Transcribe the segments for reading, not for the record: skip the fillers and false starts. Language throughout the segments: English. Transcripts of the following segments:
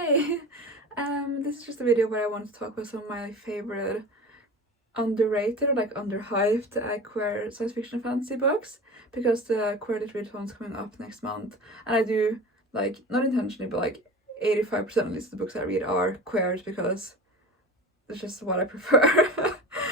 Hey, this is just a video where I want to talk about some of my favorite underrated or like underhyped queer science fiction and fantasy books, because the queer literature is coming up next month, and I do, like, not intentionally, but like 85% at least of the books I read are queers because it's just what I prefer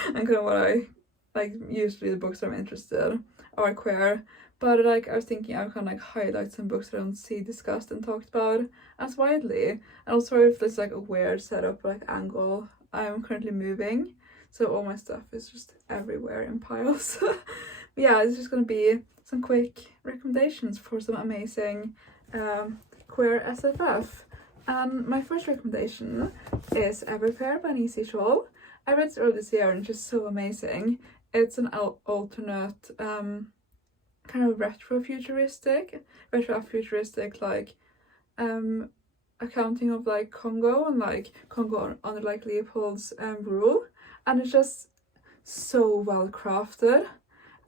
and kind of what I like. Usually the books I'm interested in are queer, but like I was thinking I would kind of like highlight some books I don't see discussed and talked about as widely. And also, if there's like a weird setup, like angle, I'm currently moving, so all my stuff is just everywhere in piles. But yeah, it's just gonna be some quick recommendations for some amazing queer SFF. And my first recommendation is Everfair by Nisi Shawl. I read it earlier this year and it's just so amazing. It's an alternate kind of retro-futuristic like accounting of like Congo, and like Congo under like Leopold's rule, and it's just so well crafted.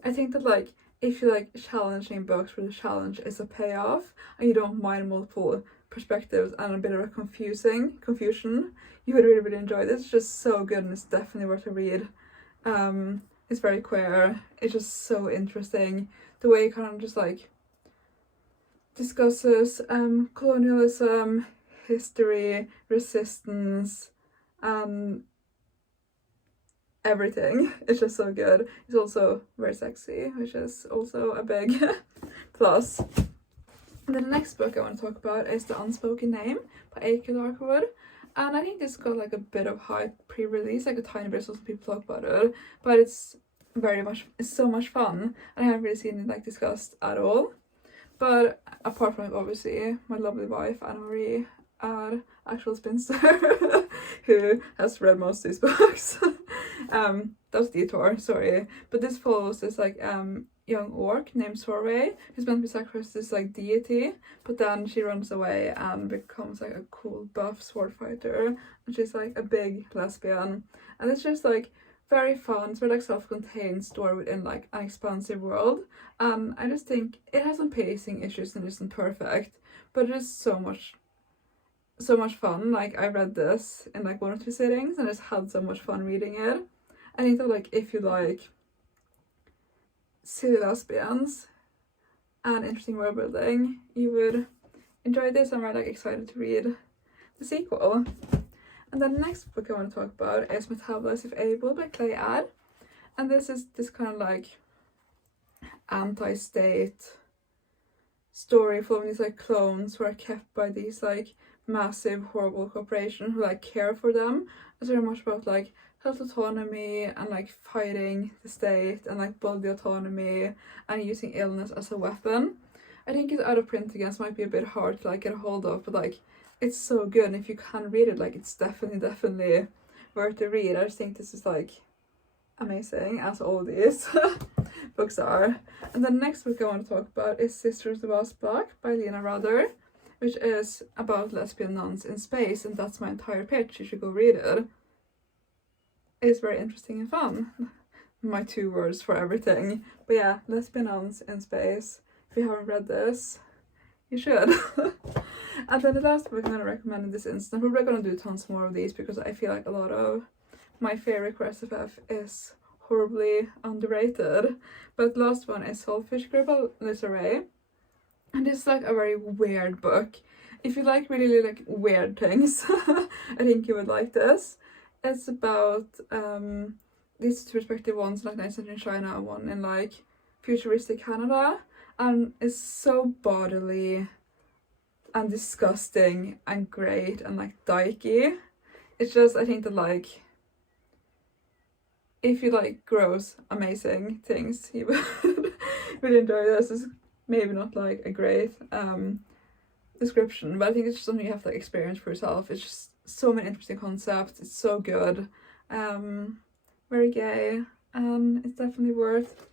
I think that like if you like challenging books where the challenge is a payoff and you don't mind multiple perspectives and a bit of a confusion, you would really enjoy this. It's just so good and it's definitely worth a read. It's very queer, it's just so interesting the way it kind of just like discusses colonialism, history, resistance, and everything. It's just so good. It's also very sexy, which is also a big plus. And then the next book I want to talk about is The Unspoken Name by A.K. Larkwood. And I think this got like a bit of hype pre-release, like a tiny bit, so some people talk about it, but it's so much fun, and I haven't really seen it like discussed at all. But apart from, like, obviously my lovely wife Anna Marie, our actual spinster, who has read most of these books. That was detour, sorry. But this follows this like young orc named Sorway, who's meant to be sacrificed to this like deity, but then she runs away and becomes like a cool buff sword fighter, and she's like a big lesbian, and it's just like very fun. It's very like self-contained story within like an expansive world. I just think it has some pacing issues and isn't perfect, but it is so much fun. Like I read this in like 1 or 2 sittings and just had so much fun reading it. I think that like if you like silly lesbians and interesting world building, you would enjoy this. I'm really like excited to read the sequel. And then the next book I want to talk about is Metabolize If Able by Clay Add. And this is this kind of like anti-state story following these like clones who are kept by these like massive horrible corporations who like care for them. It's very much about like health autonomy and like fighting the state and like body autonomy and using illness as a weapon. I think it's out of print again, so it might be a bit hard to like get a hold of, but like it's so good, and if you can read it, like it's definitely worth the read. I just think this is like amazing, as all these books are. And the next book I want to talk about is Sisters of Us Black by Lina, which is about lesbian nuns in space, and that's my entire pitch. You should go read it. It's very interesting and fun. My 2 words for everything. But yeah, lesbian nuns in space. If you haven't read this, you should. And then the last book I'm going to recommend in this instance, I'm probably going to do tons more of these because I feel like a lot of my favorite queer SFF is horribly underrated. But the last one is Saltfish Girl by Larissa. And this is like a very weird book. If you like really like weird things, I think you would like this. It's about these 2 respective ones, like 19th century China and one in like futuristic Canada, and it's so bodily and disgusting and great and like dykey. It's just, I think that like if you like gross amazing things, you would really enjoy this. It's maybe not like a great description, but I think it's just something you have to like experience for yourself. It's just so many interesting concepts. It's so good, very gay, and it's definitely worth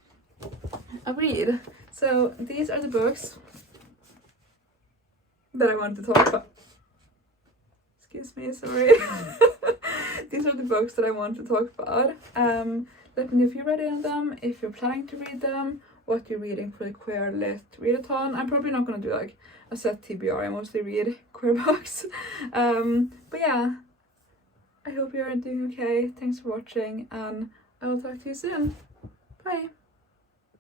a read. So these are the books that I want to talk about. Excuse me, sorry. These are the books that I want to talk about. Let me know if you read any of them, if you're planning to read them, what you're reading for the queer lit readathon. I'm probably not going to do like a set TBR, I mostly read queer books. But yeah, I hope you're doing okay. Thanks for watching, and I will talk to you soon. Bye.